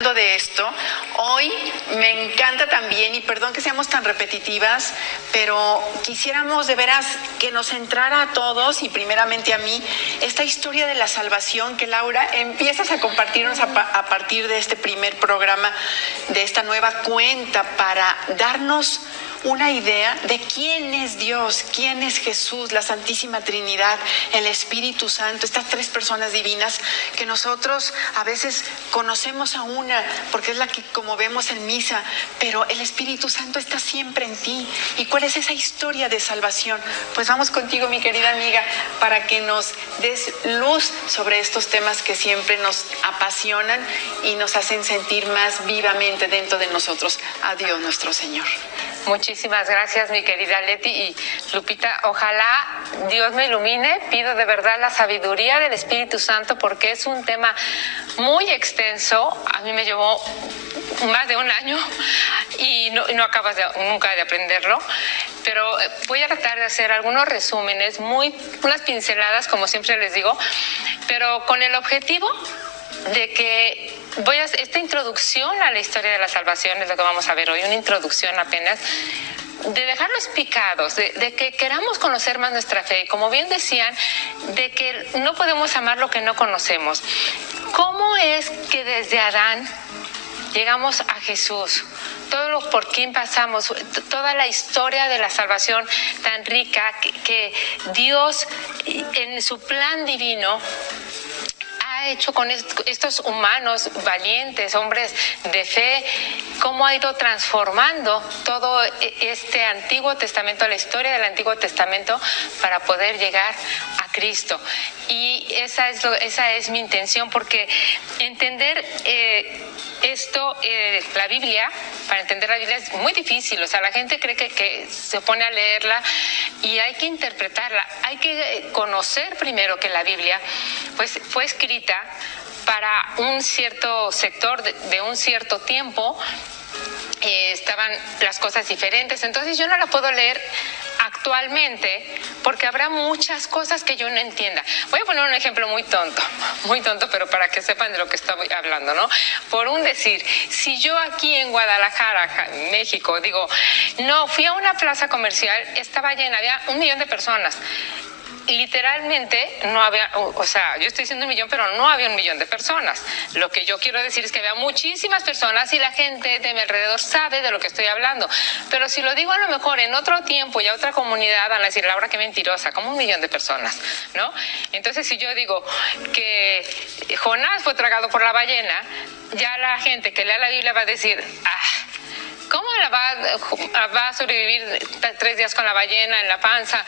De esto, hoy me encanta también, y perdón que seamos tan repetitivas, pero quisiéramos de veras que nos entrara a todos y primeramente a mí esta historia de la salvación que, Laura, empiezas a compartirnos a partir de este primer programa, de esta nueva cuenta, para darnos una idea de quién es Dios, quién es Jesús, la Santísima Trinidad, el Espíritu Santo, estas tres personas divinas que nosotros a veces conocemos a una porque es la que como vemos en misa, pero el Espíritu Santo está siempre en ti. ¿Y cuál es esa historia de salvación? Pues vamos contigo, mi querida amiga, para que nos des luz sobre estos temas que siempre nos apasionan y nos hacen sentir más vivamente dentro de nosotros a Dios nuestro Señor. Muchísimas gracias, mi querida Leti y Lupita. Ojalá Dios me ilumine. Pido de verdad la sabiduría del Espíritu Santo porque es un tema muy extenso. A mí me llevó más de un año y no acabas nunca de aprenderlo. Pero voy a tratar de hacer algunos resúmenes, unas pinceladas, como siempre les digo, pero con el objetivo de que esta introducción a la historia de la salvación es lo que vamos a ver hoy, una introducción apenas, de dejarlos picados, de que queramos conocer más nuestra fe, como bien decían, de que no podemos amar lo que no conocemos. ¿Cómo es que desde Adán llegamos a Jesús? Todo lo por quien pasamos, toda la historia de la salvación tan rica que Dios en su plan divino ha hecho con estos humanos valientes, hombres de fe, cómo ha ido transformando todo este Antiguo Testamento, la historia del Antiguo Testamento, para poder llegar a Cristo. Y esa es mi intención, porque entender la Biblia, para entender la Biblia es muy difícil. O sea, la gente cree que se pone a leerla y hay que interpretarla. Hay que conocer primero que la Biblia pues fue escrita para un cierto sector de un cierto tiempo. Estaban las cosas diferentes, entonces yo no la puedo leer actualmente porque habrá muchas cosas que yo no entienda. Voy a poner un ejemplo muy tonto, pero para que sepan de lo que estoy hablando, ¿no? Por un decir, si yo aquí en Guadalajara, México, digo, no, fui a una plaza comercial, estaba llena, había 1 millón de personas. Literalmente no había, o sea, yo estoy diciendo 1 millón, pero no había 1 millón de personas. Lo que yo quiero decir es que había muchísimas personas y la gente de mi alrededor sabe de lo que estoy hablando. Pero si lo digo a lo mejor en otro tiempo y a otra comunidad, van a decir, Laura, qué mentirosa, como 1 millón de personas, ¿no? Entonces, si yo digo que Jonás fue tragado por la ballena, ya la gente que lea la Biblia va a decir, ¿cómo va a sobrevivir 3 días con la ballena en la panza?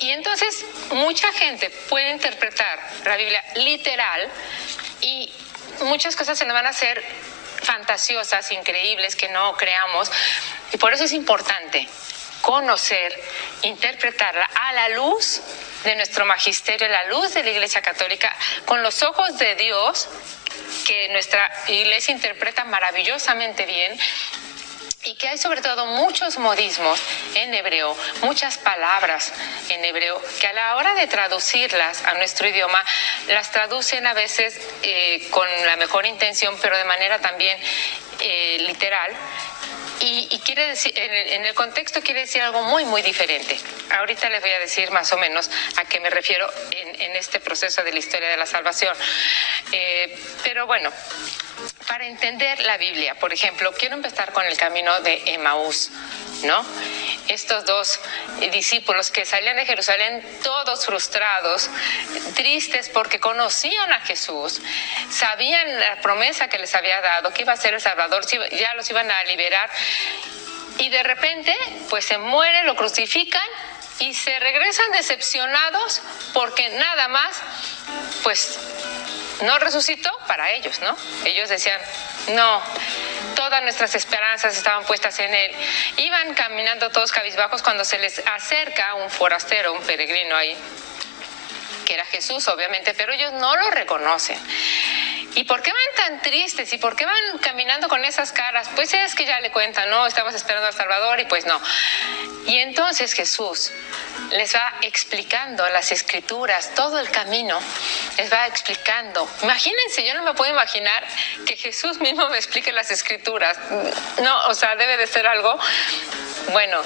Y entonces mucha gente puede interpretar la Biblia literal y muchas cosas se nos van a hacer fantasiosas, increíbles, que no creamos. Y por eso es importante conocer, interpretarla a la luz de nuestro magisterio, a la luz de la Iglesia Católica, con los ojos de Dios, que nuestra Iglesia interpreta maravillosamente bien, y que hay sobre todo muchos modismos en hebreo, muchas palabras en hebreo, que a la hora de traducirlas a nuestro idioma, las traducen a veces con la mejor intención, pero de manera también literal. Y quiere decir, en el contexto quiere decir algo muy, muy diferente. Ahorita les voy a decir más o menos a qué me refiero en este proceso de la historia de la salvación. Pero bueno, para entender la Biblia, por ejemplo, quiero empezar con el camino de Emaús, ¿no? Estos 2 discípulos que salían de Jerusalén todos frustrados, tristes porque conocían a Jesús, sabían la promesa que les había dado, que iba a ser el Salvador, ya los iban a liberar, y de repente pues se muere, lo crucifican y se regresan decepcionados porque nada más pues no resucitó para ellos, ¿no? Ellos decían, no, todas nuestras esperanzas estaban puestas en Él. Iban caminando todos cabizbajos cuando se les acerca un forastero, un peregrino ahí, que era Jesús, obviamente, pero ellos no lo reconocen. ¿Y por qué van tan tristes? ¿Y por qué van caminando con esas caras? Pues es que ya le cuentan, ¿no? Estamos esperando al Salvador y pues no. Y entonces Jesús les va explicando las escrituras, todo el camino, les va explicando. Imagínense, yo no me puedo imaginar que Jesús mismo me explique las escrituras. No, o sea, debe de ser algo, bueno,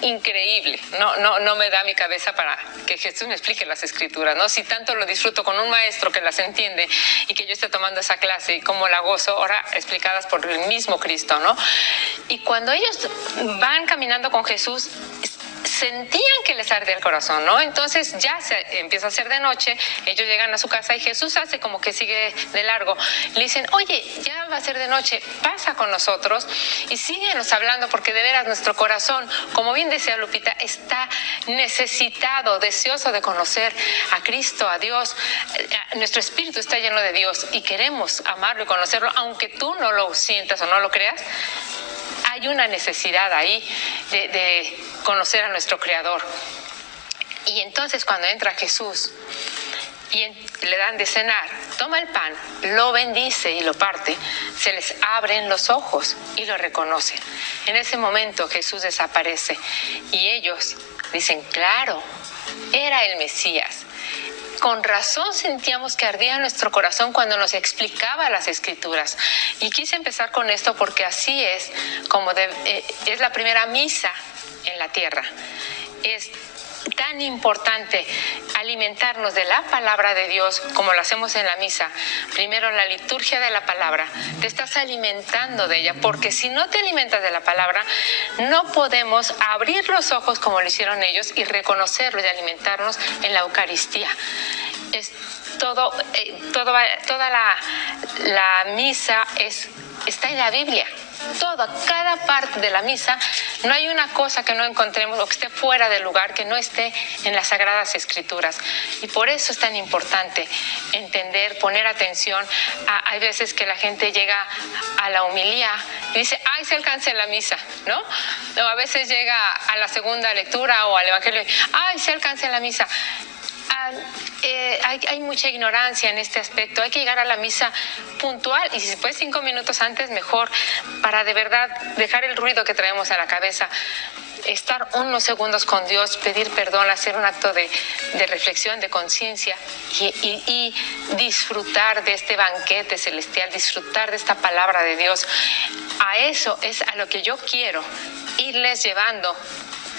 increíble. No me da mi cabeza para que Jesús me explique las escrituras, ¿no? Si tanto lo disfruto con un maestro que las entiende y que yo esté tomando esa clase y cómo la gozo, ahora explicadas por el mismo Cristo, ¿no? Y cuando ellos van caminando con Jesús, sentían que les ardía el corazón, ¿no? Entonces ya se empieza a hacer de noche, ellos llegan a su casa y Jesús hace como que sigue de largo. Le dicen, oye, ya va a ser de noche, pasa con nosotros y síguenos hablando porque de veras nuestro corazón, como bien decía Lupita, está necesitado, deseoso de conocer a Cristo, a Dios. Nuestro espíritu está lleno de Dios y queremos amarlo y conocerlo, aunque tú no lo sientas o no lo creas. Hay una necesidad ahí de conocer a nuestro Creador. Y entonces cuando entra Jesús y le dan de cenar, toma el pan, lo bendice y lo parte, se les abren los ojos y lo reconocen. En ese momento Jesús desaparece y ellos dicen, claro, era el Mesías. Con razón sentíamos que ardía nuestro corazón cuando nos explicaba las escrituras. Y quise empezar con esto porque así es como es la primera misa en la tierra. Es tan importante alimentarnos de la palabra de Dios como lo hacemos en la misa. Primero la liturgia de la palabra, te estás alimentando de ella, porque si no te alimentas de la palabra, no podemos abrir los ojos como lo hicieron ellos y reconocerlo y alimentarnos en la Eucaristía. Es toda la misa está en la Biblia. Cada parte de la misa, no hay una cosa que no encontremos o que esté fuera del lugar, que no esté en las Sagradas Escrituras. Y por eso es tan importante entender, poner atención. Hay veces que la gente llega a la homilía y dice, ¡ay, se alcanza la misa! ¿No? O a veces llega a la segunda lectura o al Evangelio y ¡ay, se alcanza la misa! Hay mucha ignorancia en este aspecto. Hay que llegar a la misa puntual y si se puede 5 minutos antes mejor, para de verdad dejar el ruido que traemos a la cabeza, estar unos segundos con Dios, pedir perdón, hacer un acto de reflexión, de conciencia y disfrutar de este banquete celestial, disfrutar de esta palabra de Dios. A eso es a lo que yo quiero irles llevando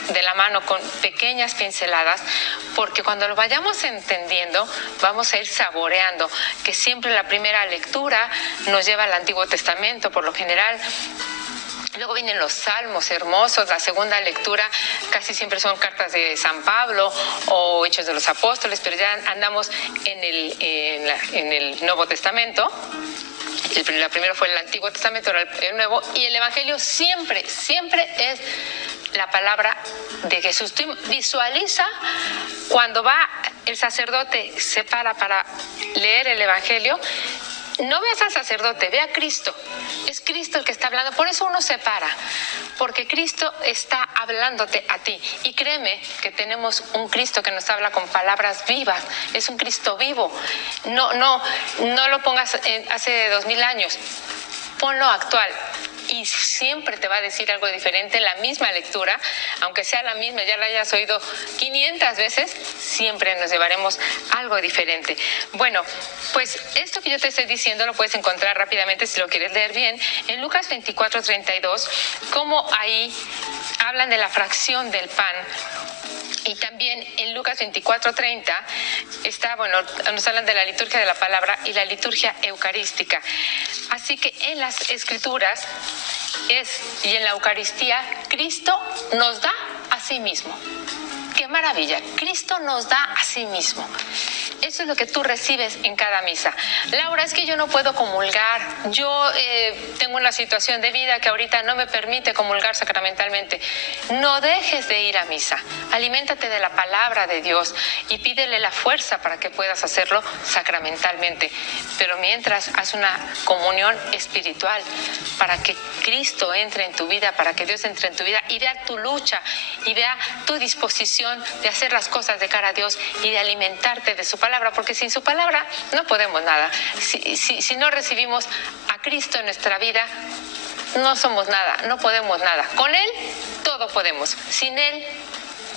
de la mano con pequeñas pinceladas, porque cuando lo vayamos entendiendo vamos a ir saboreando, que siempre la primera lectura nos lleva al Antiguo Testamento por lo general. Luego vienen los salmos hermosos, la segunda lectura casi siempre son cartas de San Pablo o Hechos de los Apóstoles, pero ya andamos en el Nuevo Testamento. La primera fue el Antiguo Testamento, ahora el Nuevo, y el Evangelio siempre es la palabra de Jesús. Tú visualiza cuando va el sacerdote, se para leer el Evangelio. No veas al sacerdote, ve a Cristo. Es Cristo el que está hablando. Por eso uno se para, porque Cristo está hablándote a ti. Y créeme que tenemos un Cristo que nos habla con palabras vivas. Es un Cristo vivo. No lo pongas hace 2000 años. Ponlo actual. Y siempre te va a decir algo diferente, la misma lectura, aunque sea la misma, ya la hayas oído 500 veces, siempre nos llevaremos algo diferente. Bueno, pues esto que yo te estoy diciendo lo puedes encontrar rápidamente si lo quieres leer bien en Lucas 24:32, como ahí hablan de la fracción del pan. Y también en Lucas 24:30 nos hablan de la liturgia de la palabra y la liturgia eucarística. Así que en las escrituras y en la Eucaristía, Cristo nos da a sí mismo. ¡Qué maravilla! Cristo nos da a sí mismo. Eso es lo que tú recibes en cada misa. Laura, es que yo no puedo comulgar. Yo tengo una situación de vida que ahorita no me permite comulgar sacramentalmente. No dejes de ir a misa. Aliméntate de la palabra de Dios y pídele la fuerza para que puedas hacerlo sacramentalmente. Pero mientras, haz una comunión espiritual para que Cristo entre en tu vida, para que Dios entre en tu vida y vea tu lucha y vea tu disposición decisión de hacer las cosas de cara a Dios y de alimentarte de su palabra, porque sin su palabra no podemos nada. Si no recibimos a Cristo en nuestra vida, no somos nada, no podemos nada. Con Él todo podemos, sin Él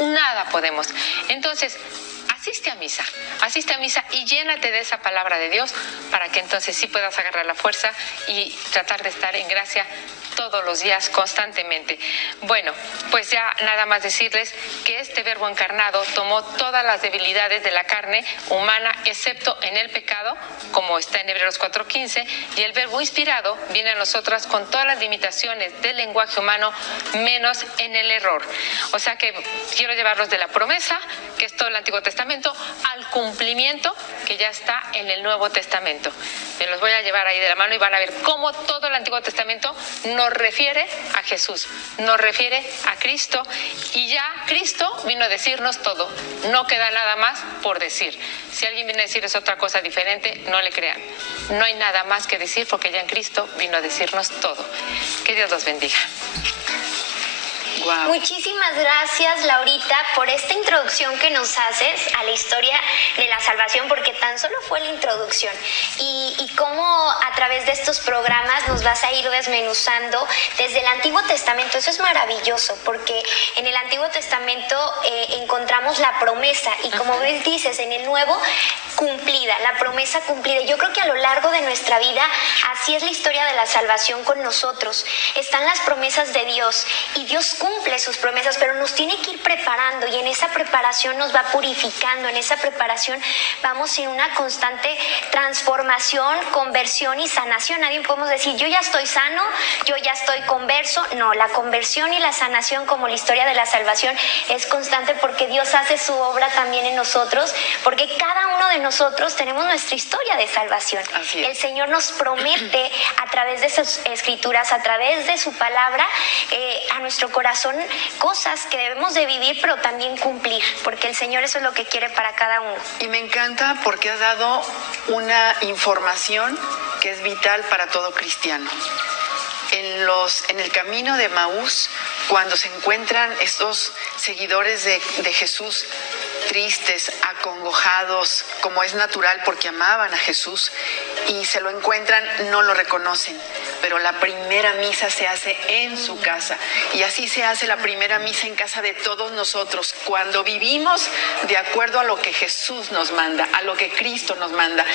nada podemos. Entonces, asiste a misa y llénate de esa palabra de Dios para que entonces sí puedas agarrar la fuerza y tratar de estar en gracia todos los días, constantemente. Bueno, pues ya nada más decirles que este Verbo encarnado tomó todas las debilidades de la carne humana, excepto en el pecado, como está en Hebreos 4:15, y el Verbo inspirado viene a nosotras con todas las limitaciones del lenguaje humano, menos en el error. O sea que quiero llevarlos de la promesa, que es todo el Antiguo Testamento, al cumplimiento, que ya está en el Nuevo Testamento. Me los voy a llevar ahí de la mano y van a ver cómo todo el Antiguo Testamento nos refiere a Jesús, nos refiere a Cristo, y ya Cristo vino a decirnos todo, no queda nada más por decir. Si alguien viene a decirles otra cosa diferente, no le crean, no hay nada más que decir, porque ya en Cristo vino a decirnos todo. Que Dios los bendiga. Wow. Muchísimas gracias, Laurita, por esta introducción que nos haces a la historia de la salvación, porque tan solo fue la introducción, y cómo a través de estos programas nos vas a ir desmenuzando desde el Antiguo Testamento. Eso es maravilloso, porque en el Antiguo Testamento encontramos la promesa, y como ves, dices, en el Nuevo, cumplida, la promesa cumplida. Yo creo que a lo largo de nuestra vida así es la historia de la salvación con nosotros. Están las promesas de Dios, y Dios cumple sus promesas, pero nos tiene que ir preparando, y en esa preparación nos va purificando, en esa preparación vamos en una constante transformación, conversión y sanación. Nadie podemos decir, yo ya estoy sano, yo ya estoy converso. No, la conversión y la sanación, como la historia de la salvación, es constante, porque Dios hace su obra también en nosotros, porque cada uno de nosotros tenemos nuestra historia de salvación. El Señor nos promete a través de sus escrituras, a través de su palabra, a nuestro corazón, cosas que debemos de vivir, pero también cumplir, porque el Señor eso es lo que quiere para cada uno. Y me encanta porque has dado una información que es vital para todo cristiano. En el camino de Emaús, cuando se encuentran estos seguidores de Jesús, tristes, acongojados, como es natural, porque amaban a Jesús, y se lo encuentran, no lo reconocen. Pero la primera misa se hace en su casa, y así se hace la primera misa en casa de todos nosotros, cuando vivimos de acuerdo a lo que Jesús nos manda, a lo que Cristo nos manda.